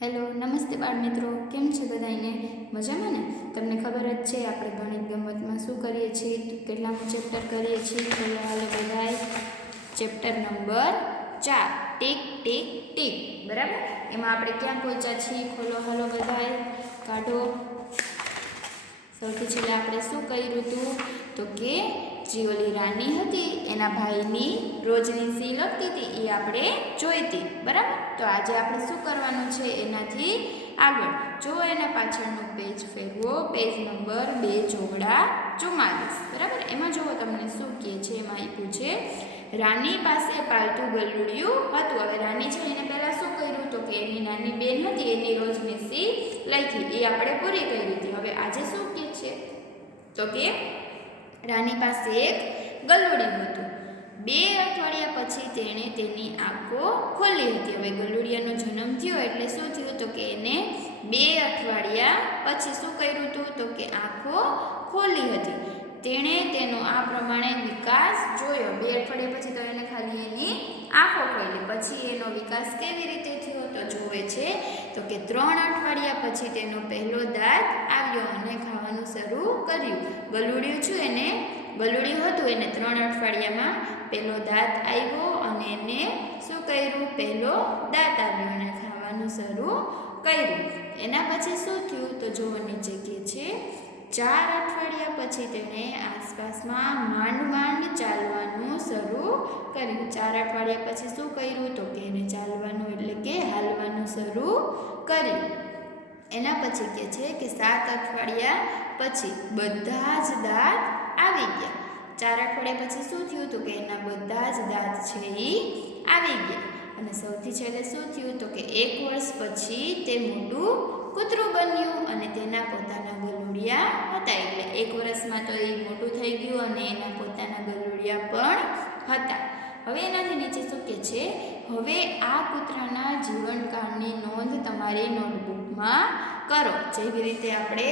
Hello નમસ્તે બાળ મિત્રો, કેમ છે બધાને? મજામાં ને? તમને ખબર જ છે આપણે ગણિત ગમતમાં શું કરીએ છીએ, કેટલામું ચેપ્ટર કરીએ છીએ. તો હાલો બધાય chapter number 4 tick tick tick. બરાબર, એમાં આપણે ક્યાં પહોંચ્યા છીએ? ખોલો હાલો બધાય, કાઢો. સૌથી છેલ્લે આપણે શું કર્યું હતું? તો કે જે ઓલી રાની હતી એના ભાઈની રોજની સી લખતી હતી એ આપણે જોઈ હતી. બરાબર, તો આજે આપણે શું કરવાનું છે એનાથી આગળ જો એના પાછળનું પેજ ફેરવો, પેજ નંબર 2/44. બરાબર, એમાં જુઓ તમને શું કહે છે. એમાં આપ્યું છે રાની પાસે પાલતું ગલુડિયું હતું. હવે રાની છે એને પહેલાં શું કર્યું? તો કે એની નાની બેન હતી એની રોજની સી લખી, એ આપણે પૂરી કરી હતી. હવે આજે શું કહે છે? તો કે રાની પાસે એક ગલુડિયું હતું. 2 અઠવાડિયા પછી તેણે તેની આંખો ખોલી હતી. હવે ગલુડિયાનો જન્મ થયો એટલે શું થયું? તો કે એને 2 અઠવાડિયા પછી શું કર્યું હતું? તો કે આંખો ખોલી હતી. તેણે તેનો આ પ્રમાણે વિકાસ જોયો. 2 અઠવાડિયા પછી તો એને ખાલી એની આંખો ખોલી, પછી એનો વિકાસ કેવી રીતે થયો? તો જોવે છે તો કે 3 અઠવાડિયા પછી તેનો પહેલો દાંત આવ્યો અને ખાવાનું શરૂ કર્યું. ગલુડિયું હતું એને 3 અઠવાડિયામાં પહેલો દાંત આવ્યો અને એને શું કર્યું? પહેલો દાંત આવ્યો અને ખાવાનું શરૂ કર્યું. એના પછી શું થયું? તો જોવો નીચે કહે છે 4 અઠવાડિયા પછી તેણે આસપાસમાં માંડ ચાલવાનું શરૂ કર્યું. 4 અઠવાડિયા પછી શું કર્યું? તો કે એને ચાલવાનું એટલે કે હાલવાનું શરૂ કર્યું. એના પછી કહે છે કે 7 અઠવાડિયા પછી બધા જ દાંત આવી ગયા. 4 અઠવાડિયા પછી શું થયું? તો કે એના બધા જ દાંત છે એ આવી ગયા. અને સૌથી છેલ્લે શું થયું? તો કે 1 વર્ષ પછી તે મોટું કૂતરું બન્યું અને તેના પોતાના ગલુડિયા હતા. એટલે 1 વર્ષમાં તો એ મોટું થઈ ગયું અને એના પોતાના ગલુડિયા પણ હતા. હવે એનાથી નીચે શું કહે છે? હવે આ કૂતરાના જીવનકાળની નોંધ તમારી નોટબુકમાં કરો. જેવી રીતે આપણે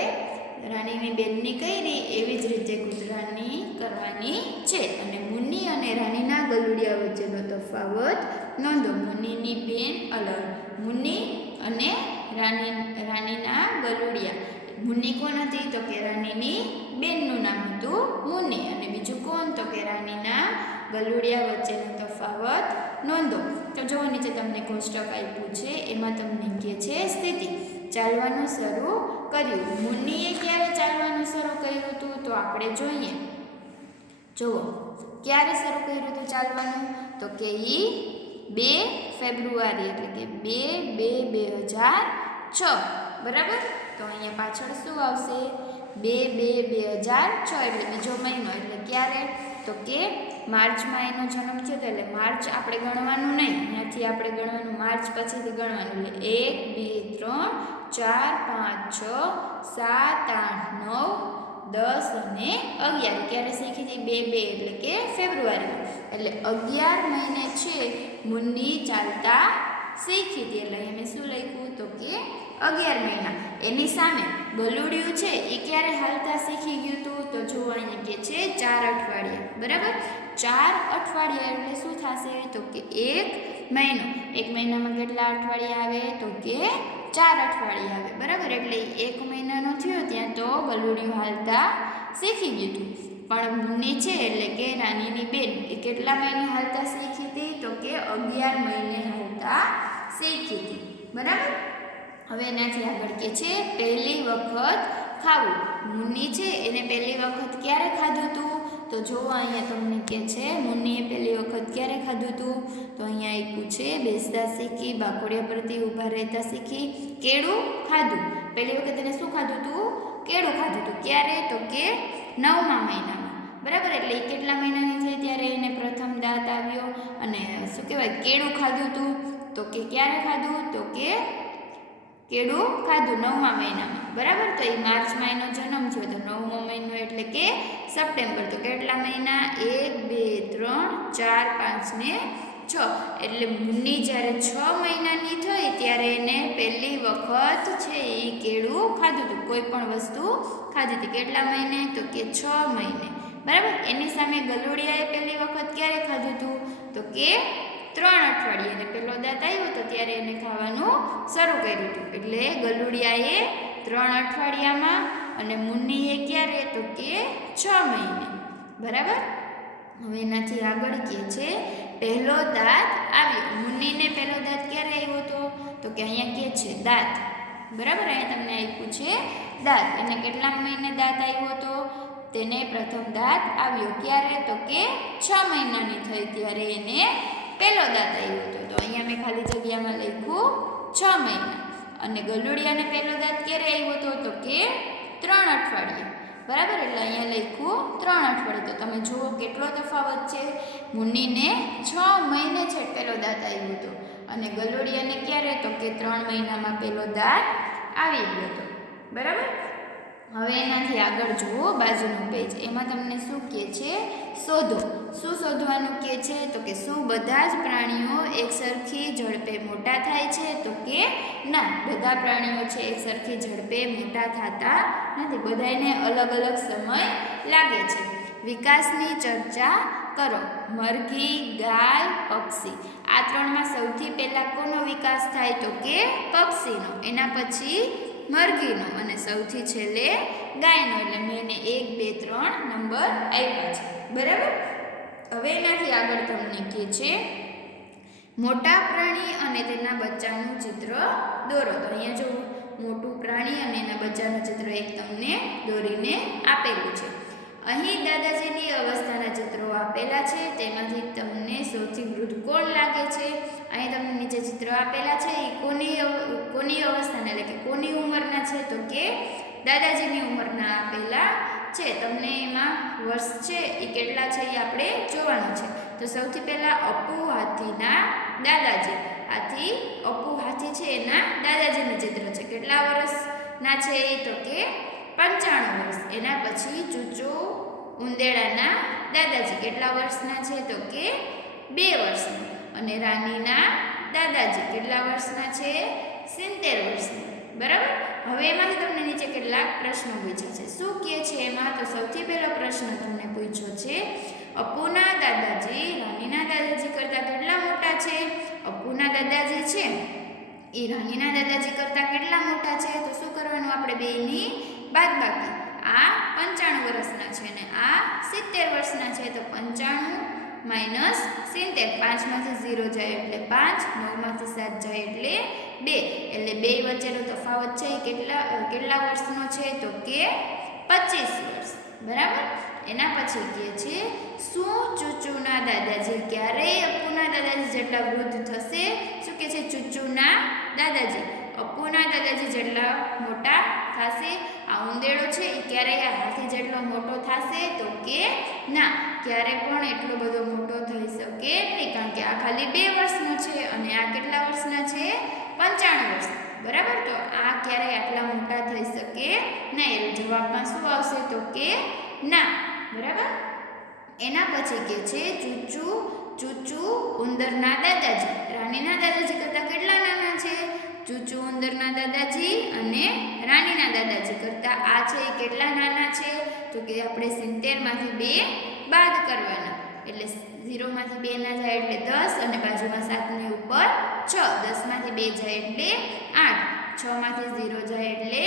રાનીની બેનની કરી એવી જ રીતે કૂતરાની કરવાની છે. અને મુન્ની અને રાનીના ગલુડિયા વચ્ચેનો તફાવત નોંધો. મુન્નીની બેન અલગ, મુન્ની અને રાનીના ગલુડિયા. મુન્ની કોણ હતી? તો કે રાનીની બેનનું નામ હતું મુન્ની. અને બીજું કોણ? તો કે રાનીના ગલુડિયા વચ્ચેનો તફાવત નોંધો. તો જુઓ નીચે તમને કોષ્ટક આપ્યું છે, એમાં તમને કહે છે સ્થિતિ. ચાલવાનું શરૂ કર્યું. મુન્નીએ ક્યારે ચાલવાનું શરૂ કર્યું હતું? તો આપણે જોઈએ. જુઓ ક્યારે શરૂ કર્યું હતું ચાલવાનું? તો કે 2 ફેબ્રુઆરી એટલે કે 2/2/2006. બરાબર, તો અહીંયા પાછળ શું આવશે? 2/2/2006 એટલે બીજો મહિનો. એટલે ક્યારે? તો કે માર્ચમાં એનો જન્મ થયો હતો. એટલે માર્ચ આપણે ગણવાનું નહીં, અહીંયાથી આપણે ગણવાનું, માર્ચ પછીથી ગણવાનું. એટલે 1 2 3 4 5 6 7 8 9 10 અને 11. ક્યારે શીખી હતી? 2 એટલે કે ફેબ્રુઆરી. એટલે 11 મહિને છે મુન્ની ચાલતા શીખી હતી. એટલે મેં શું લખ્યું? તો કે 11 મહિના. એની સામે ગલુડિયું છે એ ક્યારે હાલતા શીખી ગયું હતું? તો જો અહીંયા કે છે 4 અઠવાડિયા. બરાબર, 4 અઠવાડિયા એટલે શું થશે? તો કે 1 મહિનો. 1 મહિનામાં કેટલા અઠવાડિયા આવે? તો કે 4 અઠવાડિયા આવે. બરાબર, એટલે 1 મહિનાનો થયો ત્યાં તો ગલુડિયું હાલતા શીખી ગયું હતું. પણ મુન્ની છે એટલે કે રાનીની બેન એ કેટલા મહિને હાલતા શીખી હતી? તો કે 11 મહિને હાલતા શીખી હતી. બરાબર, હવે એનાથી આગળ કે છે પહેલી વખત ખાવું. મુન્ની છે એને પહેલી વખત ક્યારે ખાધું હતું? તો જો અહીંયા તમને કહે છે મુન્નીએ પહેલી વખત ક્યારે ખાધું હતું? તો અહીંયા આપ્યું છે બેસતા શીખી, બાકોડિયા પરથી ઊભા રહેતા શીખી, કેળું ખાધું. પહેલી વખત એને શું ખાધું હતું? કેળું ખાધું હતું. ક્યારે? તો કે 9મા મહિનામાં. બરાબર, એટલે એ કેટલા મહિનાની થઈ ત્યારે એને પ્રથમ દાંત આવ્યો અને શું કહેવાય કેળું ખાધું હતું. તો કે ક્યારે ખાધું? તો કે કેળું ખાધું 9મા મહિનામાં. બરાબર, તો એ માર્ચમાં એનો જન્મ થયો તો 9મો મહિનો એટલે કે સપ્ટેમ્બર. તો કેટલા મહિના? 1 2 3 4 5 ને 6. એટલે મુન્ની જ્યારે 6 મહિનાની થઈ ત્યારે એને પહેલી વખત છે એ કેળું ખાધું હતું, કોઈ પણ વસ્તુ ખાધી હતી. કેટલા મહિને? તો કે 6 મહિને. બરાબર, એની સામે ગલુડિયાએ પહેલી વખત ક્યારે ખાધું હતું? તો કે 3 અઠવાડિયે. અને પહેલો દાંત આવ્યો તો ત્યારે ત્યારે એને ખાવાનું શરૂ કર્યું હતું. એટલે ગલુડિયાએ 3 અઠવાડિયામાં અને મુન્નીએ ક્યારે તો કે 6 મહિને. બરાબર. હવે એનાથી આગળ કહે છે પહેલો દાંત આવ્યો. મુન્નીને પહેલો દાંત ક્યારે આવ્યો હતો તો કે અહીંયા કહે છે દાંત. બરાબર. અહીંયા તમને આપ્યું છે દાંત. અને કેટલા મહિને દાંત આવ્યો હતો? તેને પ્રથમ દાંત આવ્યો ક્યારે તો કે 6 મહિનાની થઈ ત્યારે એને પહેલો દાંત આવ્યો હતો. તો અહીંયા મેં ખાલી જગ્યામાં લખ્યું 6 મહિના. અને ગલુડિયાને પહેલો દાંત ક્યારે આવ્યો હતો તો કે 3 અઠવાડિયે. બરાબર. એટલે અહીંયા લખ્યું 3 અઠવાડિયે. તો તમે જુઓ કેટલો તફાવત છે. મુન્નીને 6 મહિને છે પહેલો દાંત આવ્યો હતો અને ગલુડિયાને ક્યારે તો કે 3 મહિનામાં પહેલો દાંત આવી ગયો હતો. બરાબર. હવે એનાથી આગળ જુઓ બાજુનું પેજ. એમાં તમને શું કહે છે? શોધો. શું શોધવાનું કહે છે તો કે શું બધા જ પ્રાણીઓ એકસરખી ઝડપે મોટા થાય છે તો કે ના, બધા પ્રાણીઓ છે એકસરખી ઝડપે મોટા થતા નથી. બધાને અલગ અલગ સમય લાગે છે. વિકાસની ચર્ચા કરો. મરઘી, ગાય, પક્ષી. આ ત્રણમાં સૌથી પહેલાં કોનો વિકાસ થાય તો કે પક્ષીનો, એના પછી મરઘીનો અને સૌથી છેલ્લે ગાયનો. એટલે મેં એને 1, 2, 3 નંબર આપ્યા છે. બરાબર. હવે એનાથી આગળ તમને કહે છે મોટા પ્રાણી અને તેના બચ્ચાનું ચિત્ર દોરો. તો અહીંયા જો મોટું પ્રાણી અને એના બચ્ચાનું ચિત્ર એક તમને દોરીને આપેલું છે. અહીં દાદાજીની અવસ્થાના ચિત્રો આપેલા છે. તેમાંથી તમને સૌથી વૃદ્ધ કોણ લાગે છે? અહીં તમને નીચે ચિત્ર આપેલા છે એ કોની અવસ્થાના એટલે કે કોની ઉંમરના છે તો કે દાદાજીની ઉંમરના આપેલા છે. તમને એમાં વર્ષ છે એ કેટલા છે એ આપણે જોવાનું છે. તો સૌથી પહેલાં અપુ હાથીના દાદાજી. અપુ હાથી છે એના દાદાજીનું ચિત્ર છે. કેટલા વર્ષના છે એ તો કે 95 વર્ષ. એના પછી ચૂચુ ઉંદેડાના દાદાજી કેટલા વર્ષના છે તો કે 2 વર્ષના. અને રાનીના દાદાજી કેટલા વર્ષના છે? 70 વર્ષના. બરાબર. હવે એમાંથી તમને નીચે કેટલાક પ્રશ્નો પૂછ્યા છે. શું કહે છે એમાં? તો સૌથી પહેલો પ્રશ્ન તમને પૂછ્યો છે અપુના દાદાજી રાનીના દાદાજી કરતાં કેટલા મોટા છે? અપુના દાદાજી છે એ રાનીના દાદાજી કરતાં કેટલા મોટા છે? તો શું કરવાનું આપણે બેયની બાદબાકી. આ 95 વર્ષના છે અને આ 70 વર્ષના છે. તો 95 માઇનસ 70. 5માંથી 0 જાય એટલે 5, 9માંથી 7 જાય એટલે 2. એટલે બે વચ્ચેનો તફાવત છે એ કેટલા વર્ષનો છે તો કે 25 વર્ષ. બરાબર. એના પછી કહે છે શું ચૂચુના દાદાજી ક્યારેય અપુના દાદાજી જેટલા વૃદ્ધ થશે? શું કહે છે? ચૂચુના દાદાજી અપુના દાદાજી જેટલા મોટા થશે? આ ઉંદેડો છે એ ક્યારેય આ હાથી જેટલો મોટો થશે તો કે ના, ક્યારે પણ એટલો બધો મોટો થઈ શકે નહીં. કારણ કે આ ખાલી 2 વર્ષનો છે અને આ કેટલા વર્ષના છે? 95 વર્ષ. બરાબર. તો આ ક્યારેય આટલા મોટા થઈ શકે નહીં. એટલે જવાબમાં શું આવશે તો કે ના. બરાબર. એના પછી કહે છે ચૂચુ ઉંદરના દાદાજી રાનીના દાદાજી કરતાં કેટલા નાના છે? ચૂચુ ઉંદરના દાદાજી અને રાનીના દાદાજી કરતાં આ છે એ કેટલા નાના છે? તો કે આપણે 70માંથી 2 બાદ કરવાના. એટલે 0માંથી 2 ના જાય એટલે 10 અને બાજુમાં 7 ની ઉપર 6. 10માંથી 2 જાય એટલે 8. 6માંથી 0 જાય એટલે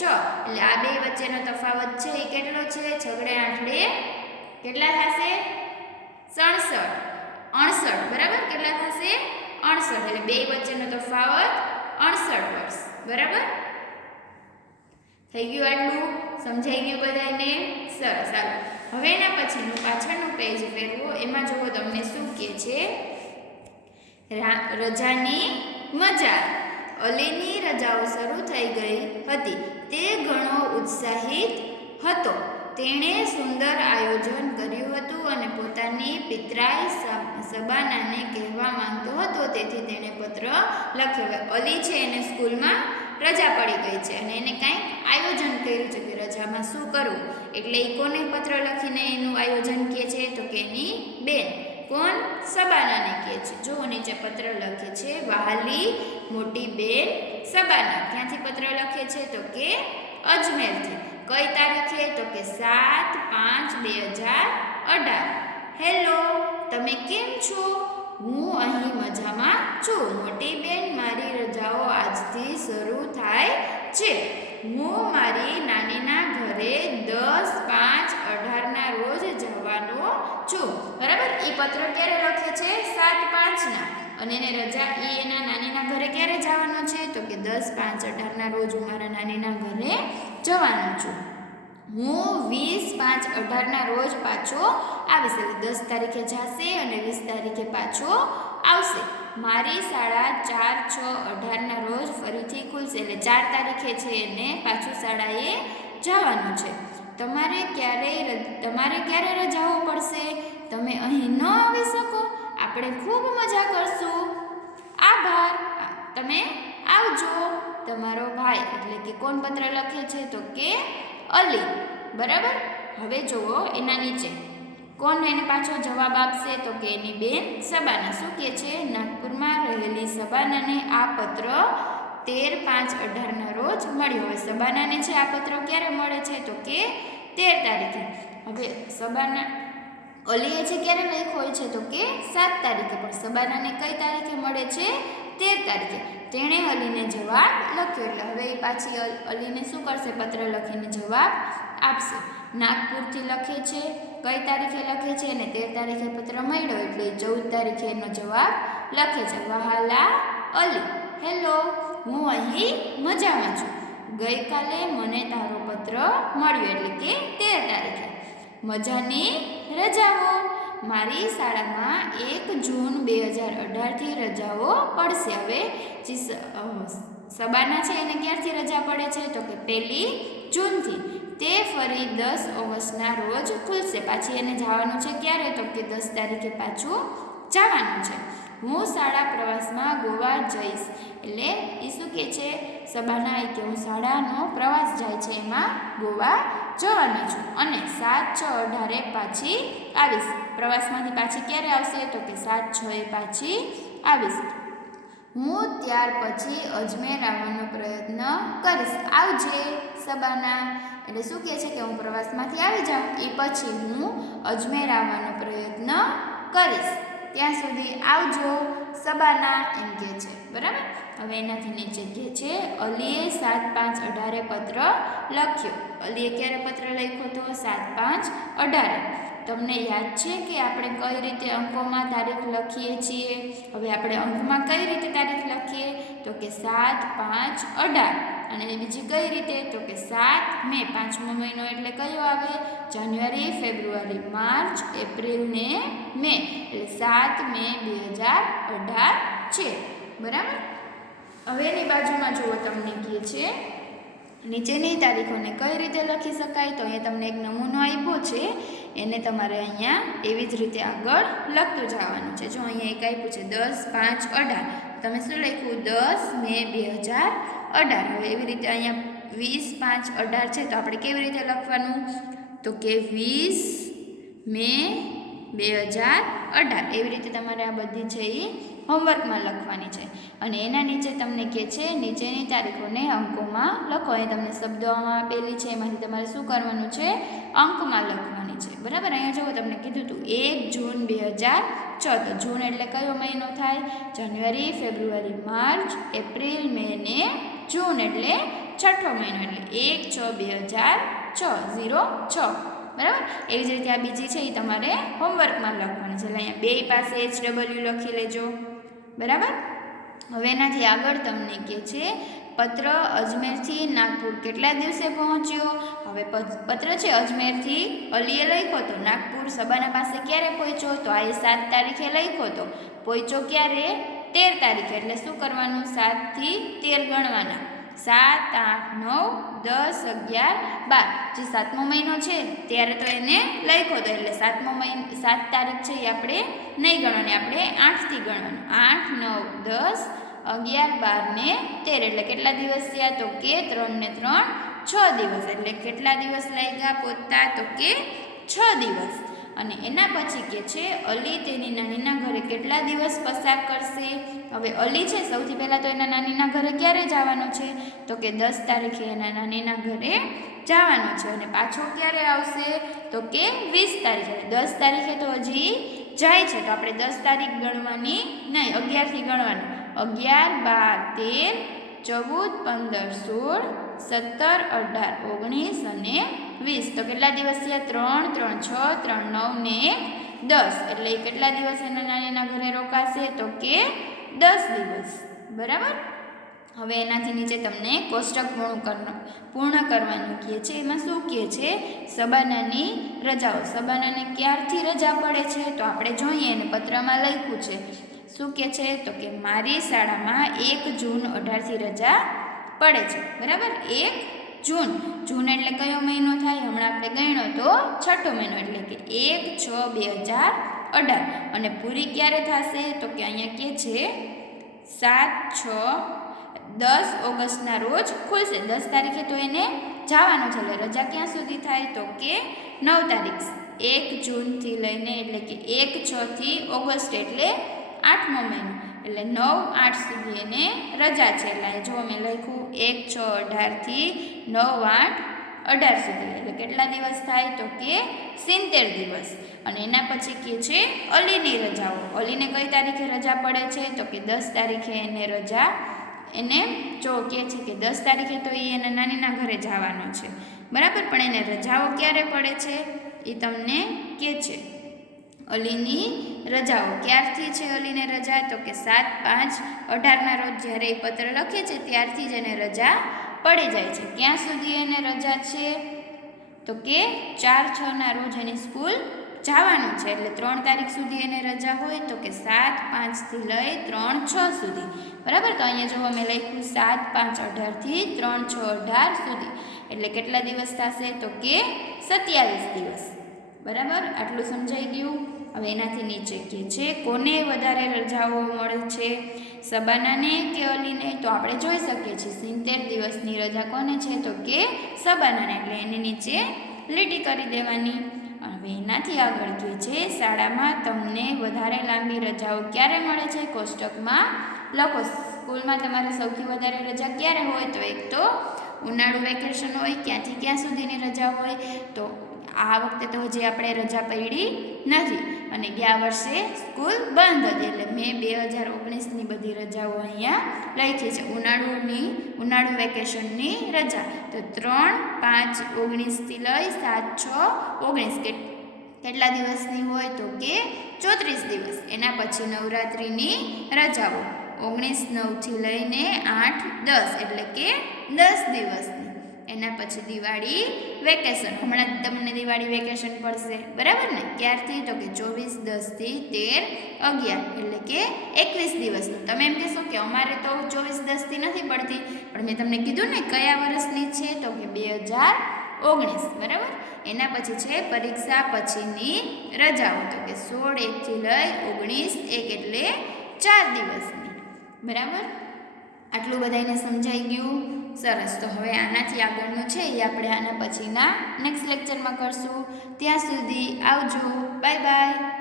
6. એટલે આ બે વચ્ચેનો તફાવત છે એ કેટલો છે? 6 8 કેટલા થશે? 68. બરાબર. કેટલા થશે? 68. એટલે બે વચ્ચેનો તફાવત 68 વર્ષ. બરાબર. થઈ ગયું આટલું? સમજાઈ ગયું બધાને? સરસ. ચાલો હવે એના પછીનું પાછળનું પેજ ફેરવો. એમાં જુઓ તમને શું કહે છે રજાની મજા. અલીની રજાઓ શરૂ થઈ ગઈ હતી. તે ઘણો ઉત્સાહિત હતો. તેણે સુંદર આયોજન કર્યું હતું અને પોતાની પિતરાઈ સબાનાને કહેવા માંગતો હતો. તેથી તેણે પત્ર લખ્યો. અલી છે એને સ્કૂલમાં રજા પડી ગઈ છે અને એને કાંઈક આયોજન કર્યું છે કે રજામાં શું કરવું. એટલે એ કોને પત્ર લખીને એનું આયોજન કહે છે તો કે એની બેન કોણ? સબાનાને કહે છે. જો નીચે પત્ર લખે છે વહાલી મોટી બેન સબાના. ક્યાંથી પત્ર લખે છે તો કે અજમેરથી. કઈ તારીખે તો કે 7/5/2018. હેલો, તમે કેમ છો? હું અહીં મજામાં છું. મોટી બેન શરૂ થાય છે. હું મારી નાનીના ઘરે 10/5/18 રોજ જવાનો છું. બરાબર. એ પત્ર ક્યારે લખે છે? 7/5 અને એને રજા એના નાનીના ઘરે ક્યારે જવાનો છે? તો કે 10/5/18 રોજ હું મારા નાનીના ઘરે જવાનો છું. હું 20/5/18 રોજ પાછો આવીશ. એટલે 10 તારીખે જશે અને 20 તારીખે પાછો આવશે. મારી શાળા 4/6/18 રોજ ફરીથી ખુલશે. એટલે 4 તારીખે છે એને પાછું શાળાએ જવાનું છે. તમારે ક્યારે રજાઓ પડશે? તમે અહીં ન આવી શકો? આપણે ખૂબ મજા કરશું. આભાર. તમે આવજો. તમારો ભાઈ. એટલે કે કોણ પત્ર લખે છે? તો કે અલી. બરાબર. હવે જુઓ એના નીચે કોણ એને પાછો જવાબ આપશે? તો કે એની બેન સબાના. શું કહે છે? નાગપુરમાં રહેલી સબાનાને આ પત્ર 13/5/18 રોજ મળ્યો. હવે સબાનાને છે આ પત્ર ક્યારે મળે છે? તો કે 13 તારીખે. હવે સબાના અલીએ છે ક્યારે લખ્યો હોય છે? તો કે 7 તારીખે. પણ સબાનાને કઈ તારીખે મળે છે? 13 તારીખે. તેણે અલીને જવાબ લખ્યો. એટલે હવે એ પાછી અલીને શું કરશે? પત્ર લખીને જવાબ આપશે. નાગપુરથી લખે છે. કઈ તારીખે લખે છે? અને 13 તારીખે પત્ર મળ્યો એટલે 14 તારીખે એનો જવાબ લખે છે. વહાલા અલી, હેલો, હું અહીં મજામાં છું. ગઈકાલે મને તારો પત્ર મળ્યો. એટલે કે 13 તારીખે. મજાની રજાઓ. મારી શાળામાં 1 જૂન 2018થી રજાઓ પડશે. હવે જે સબાના છે એને ક્યારથી રજા પડે છે? તો કે 1 જૂનથી. તે ફરી 10 ઓગસ્ટના રોજ ખુલશે. પાછી એને જવાનું છે ક્યારે? તો કે 10 તારીખે પાછું જવાનું છે. હું શાળા પ્રવાસમાં ગોવા જઈશ. એટલે એ શું કહે છે? સબાના કે હું શાળાનો પ્રવાસ જાય છે એમાં ગોવા જવાની છું અને 7/6/18 પાછી આવીશ. પ્રવાસમાંથી પાછી ક્યારે આવશે? તો કે 7/6 પાછી આવીશ. હું ત્યાર પછી અજમેર આવવાનો પ્રયત્ન કરીશ. આવજે સબાના. એટલે શું કહે છે? કે હું પ્રવાસમાંથી આવી જાઉં એ પછી હું અજમેર આવવાનો પ્રયત્ન કરીશ. ત્યાં સુધી આવજો સબાના એમ કહે છે. બરાબર. હવે એનાથી નીચે કહે છે અલીએ 7/5/18 પત્ર લખ્યો. અલીએ ક્યારે પત્ર લખ્યો હતો? 7/5/18. તમને યાદ છે કે આપણે કઈ રીતે અંકોમાં તારીખ લખીએ છીએ? હવે આપણે અંકમાં કઈ રીતે તારીખ લખીએ? તો કે 7/5/18. અને બીજી કઈ રીતે? તો કે 7 મે. 5મો મહિનો એટલે કયો આવે? જાન્યુઆરી, ફેબ્રુઆરી, માર્ચ, એપ્રિલ ને મે. એટલે 7 મે 2018 છે. બરાબર. હવે એની બાજુમાં જુઓ તમને કહે છે નીચેની તારીખોને કઈ રીતે લખી શકાય? તો અહીંયા તમને એક નમૂનો આપ્યો છે. એને તમારે અહીંયા એવી જ રીતે આગળ લખતું જવાનું છે. જો અહીંયા એક આપ્યું છે 10/5/18. તમે શું લખ્યું? 10 મે 2018. હવે એવી રીતે અહીંયા 20/5/18 છે તો આપણે કેવી રીતે લખવાનું? તો કે 20 મે 2018. એવી રીતે તમારે આ બધી છે એ હોમવર્કમાં લખવાની છે. અને એના નીચે તમને કહે છે નીચેની તારીખોને અંકોમાં લખો. એ તમને શબ્દોમાં આપેલી છે એમાંથી તમારે શું કરવાનું છે? અંકમાં લખવાની છે. બરાબર. અહીંયા જુઓ તમને કીધું હતું 1 જૂન 2006. તો જૂન એટલે કયો મહિનો થાય? જાન્યુઆરી, ફેબ્રુઆરી, માર્ચ, એપ્રિલ, મે ને જૂન એટલે 6થો મહિનો. એટલે 1/6/2006. બરાબર. એવી જ રીતે આ બીજી છે એ તમારે હોમવર્કમાં લખવાની છે. એટલે અહીંયા બે પાસે HW લખી લેજો. બરાબર. હવે એનાથી આગળ તમને કહે છે પત્ર અજમેરથી નાગપુર કેટલા દિવસે પહોંચ્યો? હવે પત્ર છે અજમેરથી અલીએ લખ્યો હતો. નાગપુર સબાના પાસે ક્યારે પહોંચ્યો? તો આ 7 તારીખે લખ્યો હતો. પહોંચ્યો ક્યારે? 13 તારીખે. એટલે શું કરવાનું? 7 થી 13 ગણવાના. 7, 8, 9, 10, 11, 12. જે 7મો મહિનો છે ત્યારે તો એને લખ્યો હતો. એટલે 7 તારીખ છે એ આપણે નહીં ગણવાની, આપણે 8થી ગણવાનું. 8, 9, 10, 11, 12 ને 13. એટલે કેટલા દિવસ થયા? તો કે 3 ને 3 6 દિવસ. એટલે કેટલા દિવસ લાગ્યા પહોંચતા? તો કે 6 દિવસ. અને એના પછી કે છે અલી તેની નાનીના ઘરે કેટલા દિવસ પસાર કરશે? હવે અલી છે સૌથી પહેલાં તો એના નાનીના ઘરે ક્યારે જવાનો છે? તો કે 10 તારીખે એના નાનીના ઘરે જવાનો છે. અને પાછો ક્યારે આવશે? તો કે 20 તારીખે. 10 તારીખે તો હજી જાય છે તો આપણે 10 તારીખ ગણવાની નહીં, 11થી ગણવાનું. 11, 12, 13, 14, 15, 16, 17, 18, 19 અને 20. તો કેટલા દિવસ થયા? 3, 3, 6, 3, 9 ને 10. એટલે કેટલા દિવસ એના નાનીના ઘરે રોકાશે? તો કે 10 દિવસ. બરાબર. હવે એનાથી નીચે તમને કોષ્ટક પૂર્ણ કરવાનું કહે છે. એમાં શું કહે છે? સબાનાની રજાઓ. સબાનાને ક્યારથી રજા પડે છે? તો આપણે જોઈએ એને પત્રમાં લખ્યું છે. શું કહે છે? તો કે મારી શાળામાં 1 જૂન 18થી રજા પડે છે. બરાબર. 1 જૂન. જૂન એટલે કયો મહિનો થાય? હમણાં આપણે ગણ્યો તો 6થો મહિનો એટલે કે 1/6/2018. અને પૂરી ક્યારે થશે? તો કે અહીંયા કહે છે 10 ઓગસ્ટના રોજ ખુલશે. 10 તારીખે તો એને જવાનું છે. એટલે રજા ક્યાં સુધી થાય? તો કે 9 તારીખ. 1 જૂનથી લઈને એટલે કે 1/6થી ઓગસ્ટ એટલે 8મો મહિનો એટલે 9/8 સુધી એને રજા છે. એટલે જો મેં લખ્યું 1/6/18થી 9/8/18 સુધી. એટલે કેટલા દિવસ થાય? તો કે 70 દિવસ. અને એના પછી કહે છે અલીની રજાઓ. અલીને કઈ તારીખે રજા પડે છે? તો કે 10 તારીખે એને રજા એને જો કહે છે કે 10 તારીખે તો એ એના નાનીના ઘરે જવાનો છે. બરાબર. પણ એને રજાઓ ક્યારે પડે છે? એ તમને કહે છે. અલીની રજાઓ ક્યારથી છે? અલીને રજા તો કે 7/5/18ના રોજ જ્યારે એ પત્ર લખે છે ત્યારથી જ એને રજા પડી જાય છે. ક્યાં સુધી એને રજા છે? તો કે 4/6ના રોજ એની સ્કૂલ જવાનું છે. એટલે 3 તારીખ સુધી એને રજા હોય તો કે 7/5થી લઈ 3/6 સુધી. બરાબર. તો અહીંયા જો અમે લખ્યું 7/5/18થી 3/6/18 સુધી. એટલે કેટલા દિવસ થશે? તો કે 27 દિવસ. બરાબર. આટલું સમજાઈ ગયું. હવે એનાથી નીચે કહે છે કોને વધારે રજાઓ મળે છે? સબાનાને કે અલીને? તો આપણે જોઈ શકીએ છીએ 70 દિવસની રજા કોને છે? તો કે સબાનાને. એટલે એની નીચે લીટી કરી દેવાની. હવે એનાથી આગળ કહે છે શાળામાં તમને વધારે લાંબી રજાઓ ક્યારે મળે છે? કોષ્ટકમાં લખો. સ્કૂલમાં તમારે સૌથી વધારે રજા ક્યારે હોય? તો એક તો ઉનાળુ વેકેશન હોય. ક્યાંથી ક્યાં સુધીની રજા હોય? તો આ વખતે તો હજી આપણે રજા પડી નથી અને ગયા વર્ષે સ્કૂલ બંધ હતી. એટલે મેં 2019ની બધી રજાઓ અહીંયા લખી છે. ઉનાળુ વેકેશનની રજા તો 3/5/19થી લઈ 7/6/19 કેટલા દિવસની હોય? તો કે 34 દિવસ. એના પછી નવરાત્રિની રજાઓ 19/9થી લઈને 8/10 એટલે કે 10 દિવસની. એના પછી દિવાળી વેકેશન. હમણાં તમને દિવાળી વેકેશન પડશે. બરાબર ને? ક્યારથી? તો કે 24/10થી 13/11 એટલે કે 21 દિવસનું. તમે એમ કહેશો કે અમારે તો 24/10થી નથી પડતી. પણ મેં તમને કીધું ને કયા વર્ષની છે? તો કે 2019. બરાબર. એના પછી છે પરીક્ષા પછીની રજાઓ. તો કે 16/1થી લઈ 19/1 એટલે 4 દિવસની. બરાબર. આટલું બધાને સમજાઈ ગયું? સરસ. તો હવે આનાથી આગળનું છે એ આપણે આના પછીના નેક્સ્ટ લેક્ચરમાં કરશું. ત્યાં સુધી આવજો. Bye bye.